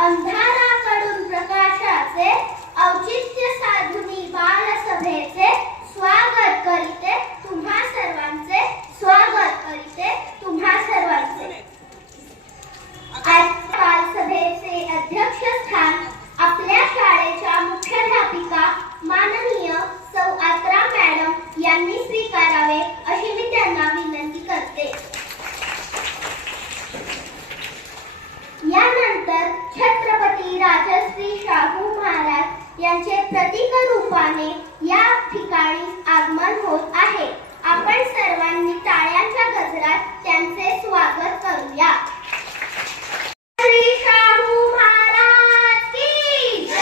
अंधाराकडून प्रकाशाचे औचित्य साधुनी बालसभेचे स्वागत करीते तुम्हा सर्वांचे, स्वागत करीते तुम्हा सर्वांचे। आज बालसभेचे अध्यक्षस्थान आपल्या शाळेच्या मुख्याध्यापिका माननीय सौ आत्रा मॅडम यांनी स्वीकारावे अशी मी त्यांना विनंती करते। यानंतर छत्रपती राजश्री शाहू महाराज यांचे प्रतीक रूपाने या ठिकाणी आगमन होत आहे। आपण सर्वांनी टाळ्यांच्या गजरात त्यांचे स्वागत करूया। श्री शाहू महाराज की जय।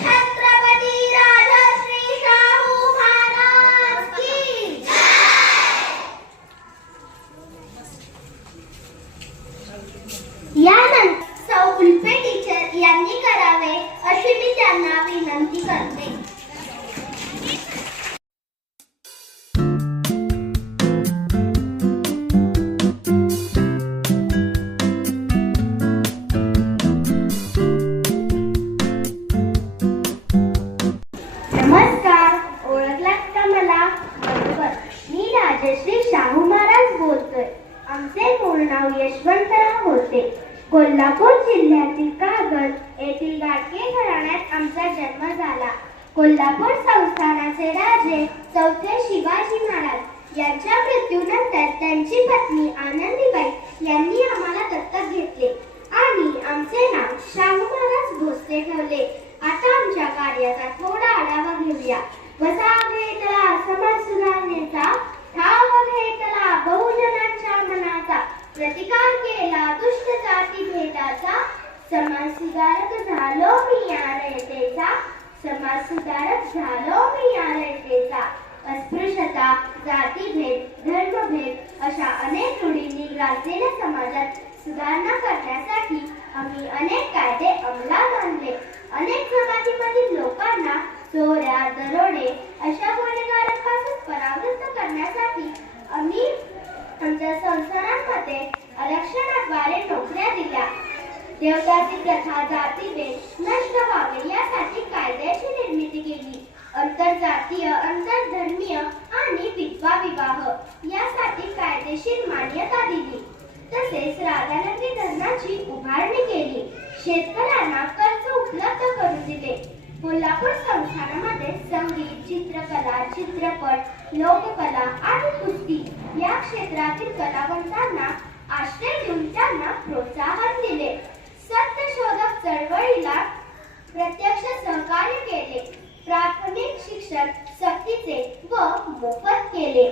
छत्रपती राजश्री शाहू महाराज की जय। यानंतर सौ उल्फे टीचर यांनी करावे अशी मी त्यांना विनंती करते। नमस्कार, ओळखलात का मला? बरोबर, मी राजश्री शाहू महाराज बोलतोय। आमचे मूळ नाव यशवंतराव होते। कोल्हापूर जिल्ह्यातील कागल येथील गाडगे घराण्यात आमचा जन्म झाला। कोल्हापूर संस्थानाचे राजे चौथे शिवाजी महाराज यांच्या मृत्यूनंतर त्यांची पत्नी आनंदीबाई यांनी आम्हाला दत्तक घेतले आणि आमचे नाव शाहू महाराज भोसले ठेवले। आता आमच्या कार्याचा थोडा आढावा घेऊया। वसा घेतला समाज सुधारणेचा, ठाव घेतला बहुजनांच्या मनाचा, प्रतिकार केला दुष्ट जाती भेदाचा, समाज सुधारक झालो मी या रयतेचा, समाज सुधारक झालो मी या रयतेचा। अस्पृश्यता, जातीभेद, धर्मभेद अशा अनेक रूढींनी ग्रासलेल्या समाजात सुधारणा करण्यासाठी आम्ही अनेक कायदे अंमलात आणले। अनेक जमातीमधील लोकांना चोऱ्या, दरोडे अशा गुन्हेगारांपासून परावृत्त करण्यासाठी आम्ही आमच्या संस्थानांमध्ये आरक्षणाद्वारे नोकऱ्या दिल्या। देवदासी प्रथा, जातीभेद नष्ट व्हावे यासाठी कायद्याची निर्मिती केली। आंतरजातीय, आंतरधर्मीय आणि विधवा विवाह यासाठी कायदेशीर मान्यता दिली। तसेच राधानगरी धरणाची उभारणी केली। शेतकऱ्यांना कर्ज उपलब्ध करून दिले। कोल्हापूर संस्थानामध्ये संगीत, चित्रकला, चित्रपट, लोककला आणि कुस्ती या क्षेत्रातील कलावंतांना आश्रय देऊन त्यांना प्रोत्साहन दिले। सत्यशोधक चळवळीला प्रत्यक्ष सहकार्य केले। प्राथमिक शिक्षण सक्तीचे व मोफत केले।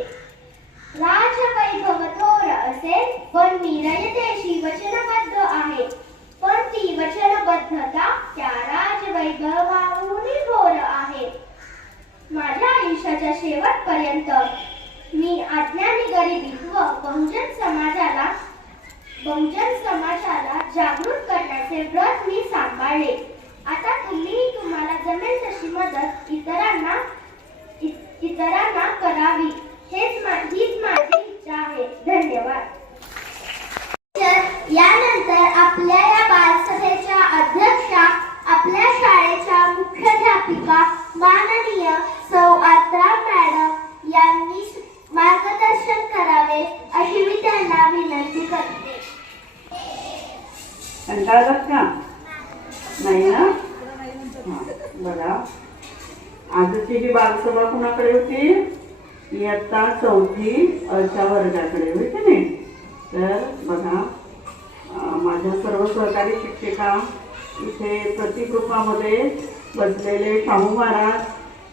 राजवैभव थोर असेल पण मी रयतेशी वचनबद्ध आहे, पण ती वचनबद्धता त्या राजवैभवाहून थोर आहे। माझ्या आयुष्याच्या शेवटपर्यंत मी अज्ञानी, गरिबी व बहुजन समाजाला जागृत करण्याचे व्रत मी सांभाळले। आता तुम्हाला जमेल तशी मदत इतरांना करावी हीच माझी इच्छा आहे। धन्यवाद। यानंतर आपल्या या बालसभेच्या अध्यक्षा आपल्या शाळेच्या मुख्याध्यापिका माननीय सौ आत्रा मॅडम यांनी मार्गदर्शन करावे अशी मी त्यांना विनंती करते। कंटाळतात का? नाही ना? बघा, आजची ही बालसभा कुणाकडे होती? इयत्ता चौथी च्या वर्गाकडे होती की नाही? तर बघा, माझ्या सर्व सहकारी शिक्षिका इथे प्रतिकृपामध्ये बसलेले शाहू महाराज,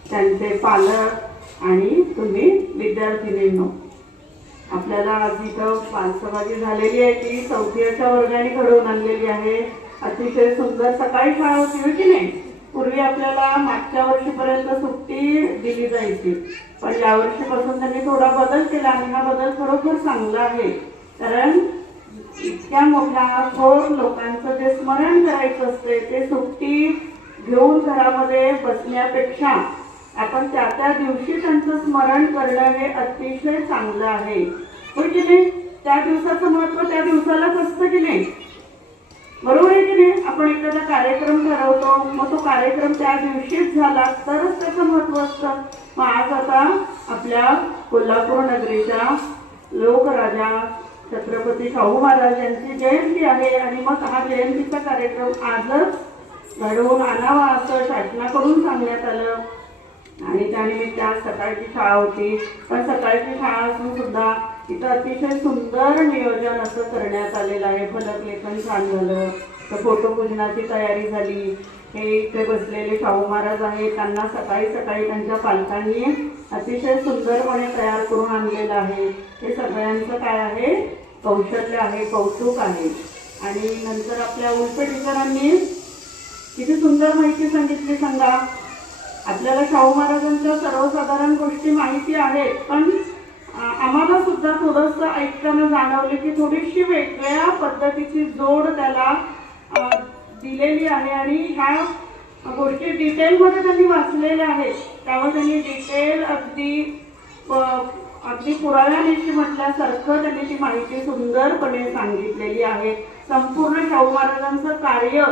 त्यांचे पालक आणि तुम्ही विद्यार्थिनींनो, आपल्याला आज इथं बालसभा जी झालेली आहे ती चौथीच्या वर्गाने घडवून आणलेली आहे। अतिशय सुंदर सकाळी शाळा होती की नाही? पूर्वी आपल्याला मागच्या वर्षीपर्यंत सुट्टी दिली जायची, पण या वर्षीपासून त्यांनी थोडा बदल केला आणि हा बदल खरोखर चांगला आहे। कारण इतक्या मोठ्या थोर लोकांचं जे स्मरण करायचं असते ते सुट्टी घेऊन घरामध्ये बसण्यापेक्षा आपण त्या दिवशी त्यांचं स्मरण करणं हे अतिशय चांगलं आहे। होय की नाही? त्या दिवसाचं महत्त्व त्या दिवसालाच असतं की नाही? बरोबर आहे की नाही? आपण एखादा कार्यक्रम ठरवतो, मग तो कार्यक्रम त्या दिवशीच झाला तरच त्याचं महत्व असतं. मग आज आता आपल्या कोल्हापूर नगरीच्या लोकराजा छत्रपती शाहू महाराज यांची जयंती आहे आणि मग हा जयंतीचा कार्यक्रम आजच घडवून आणावा असं शासनाकडून सांगण्यात आलं. आणि त्यानिमित्त आज सकाळची शाळा होती, पण सकाळची शाळा असून सुद्धा इथं अतिशय सुंदर नियोजन असं करण्यात आलेलं आहे. फलक लेखन छान झालं, तर फोटोपूजनाची तयारी झाली. हे इथे बसलेले शाहू महाराज आहेत, त्यांना सकाळी सकाळी त्यांच्या पालकांनी अतिशय सुंदरपणे तयार करून आणलेलं आहे. हे सगळ्यांचं काय आहे, कौशल्य आहे, कौतुक आहे. आणि नंतर आपल्या उल्पे टीचरांनी किती सुंदर माहिती सांगितली सांगा. आपल्याला शाहू महाराजांच्या सर्वसाधारण गोष्टी माहिती आहेत, पण आम्हाला सुद्धा थोडंसं ऐकताना जाणवले की थोडीशी वेगळ्या पद्धतीची जोड त्याला दिलेली आहे. आणि ह्या गोष्टी डिटेलमध्ये त्यांनी वाचलेल्या आहेत, त्यामुळे त्यांनी डिटेल अगदी पुराव्यानिशी म्हटल्यासारखं त्यांनी ती माहिती सुंदरपणे सांगितलेली आहे. संपूर्ण शाहू महाराजांचं कार्य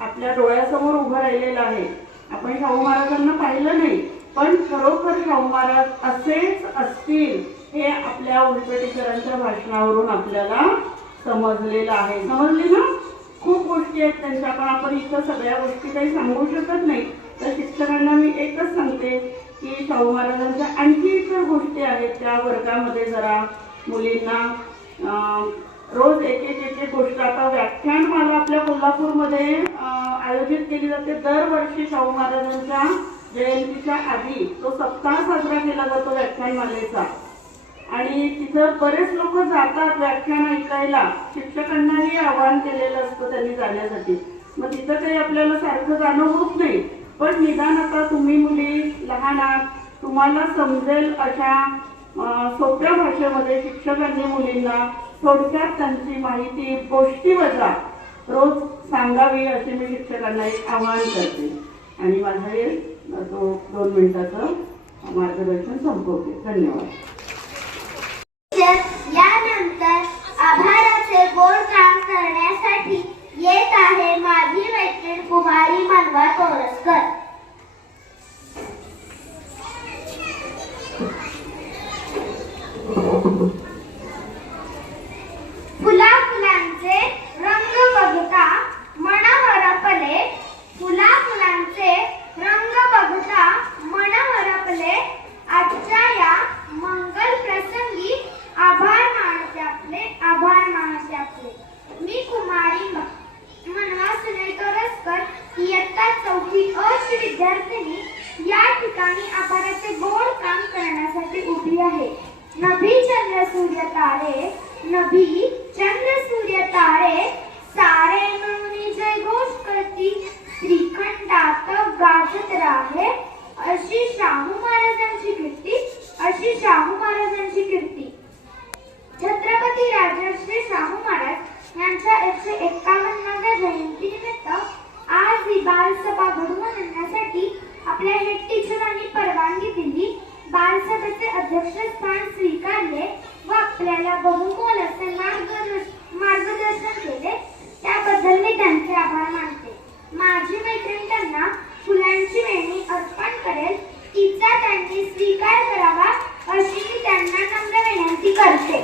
आपल्या डोळ्यासमोर उभं राहिलेलं आहे. आपण शाहू महाराजांना पाहिलं नाही, पण खरोखर शाहू महाराज असेच असतील हे आपल्या उल्पे टीचरांच्या भाषणावरून आपल्याला समजलेलं आहे. समजली ना? खूप गोष्टी आहेत त्यांच्या, पण आपण इथं सगळ्या गोष्टी काही सांगू शकत नाही. तर शिक्षकांना मी एकच सांगते की शाहू महाराजांच्या आणखी इतर गोष्टी आहेत त्या वर्गामध्ये जरा मुलींना रोज एक एक गोष्ट. आता व्याख्यानमाला आपल्या कोल्हापूरमध्ये आयोजित केली जाते दरवर्षी शाहू महाराजांच्या जयंतीच्या आधी. तो सप्ताह साजरा केला जातो व्याख्यानमालेचा आणि तिथं बरेच लोक जातात व्याख्यान ऐकायला. शिक्षकांनाही आवाहन केलेलं असतं त्यांनी जाण्यासाठी. मग तिथं काही आपल्याला सारखं जाणं होत नाही, पण निदान आता तुम्ही मुली लहान आहात, तुम्हाला समजेल अशा सोप्या भाषेमध्ये शिक्षकांनी मुलींना थोडक्यात त्यांची माहिती गोष्टीवजा रोज सांगावी असे मी शिक्षकांना एक आवाहन करते. आणि माझं हे 2 मिनिटाचं मार्गदर्शन संपवते. धन्यवाद. यानंतर आभाराचे गोड काम करण्यासाठी येत आहे माझी मैत्रीण कुमारी मनवा तोरसकर. फुला फुलांचे रंग बघता मन हरपले, फुला फुलांचे रंग बघता मन हरपले. आजच्या या मंगल प्रसंगी आभार मानते आपले, आभार मानते आपले. मी कुमारी मनवा सुनील तोरसकर इयत्ता 4थी अ ची विद्यार्थिनी या ठिकाणी आभाराचे गोड काम करण्यासाठी उभी आहे. नभी चंद्र सूर्य तारे, नभी चंद्र सूर्य तारे सारे मिळून जय घोष करती, श्रीखंडात गाजत राहे अशी शाहू महाराजांची कीर्ती, अशी शाहू महाराजांची कीर्ती. छत्रपती राजर्षी शाहू महाराज यांच्या 151व्या जयंतीनिमित्त आज ही बालसभा घडवून आणण्यासाठी आपल्या हेड टीचरांनी परवानगी दिली. बालसभेचे अध्यक्षस्थान स्वीकारले व आपल्याला बहुमोल असे मार्गदर्शन केले, त्याबद्दल मी त्यांचे आभार मानते. माझी मैत्रीण त्यांना फुलांची वेणी अर्पण करेल, तिचा त्यांनी स्वीकार करावा अशी मी त्यांना नम्र विनंती करते.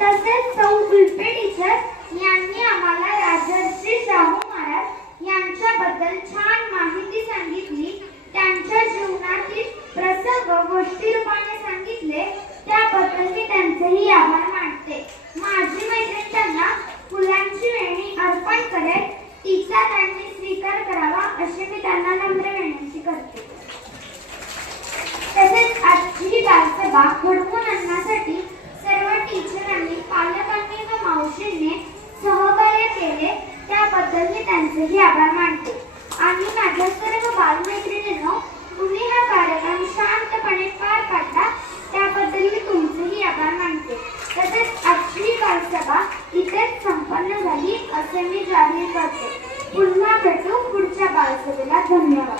तसेच सौ उल्पे टीचर यांनी आम्हाला राजर्षी शाहू महाराज यांच्याबद्दल छान माहिती सांगितली. त्यांच्या जीवनातील प्रसंग गोष्टी रूपाने सांगितले, त्याबद्दल मी त्यांचेही आभार मानते. माझी मैत्रीण त्यांना फुलांची वेणी अर्पण करेल, तिचा त्यांनी स्वीकार करावा अशी मी त्यांना नम्र विनंती करते. तसेच आजची ही बालसभा घडवून आणण्यासाठी सर्व टीचरांनी, पालकांनी व मावशींनी सहकार्य केले, त्याबद्दल मी त्यांचेही आभार मानते. आणि माझ्या सर्व बालमैत्रिणींनो, तुम्ही हा कार्यक्रम शांतपणे पार पाडला, त्याबद्दल मी तुमचेही आभार मानते. तसेच आजची बालसभा इथेच संपन्न झाली असे मी जाहीर करते. पुन्हा भेटू पुढच्या बालसभेला. धन्यवाद.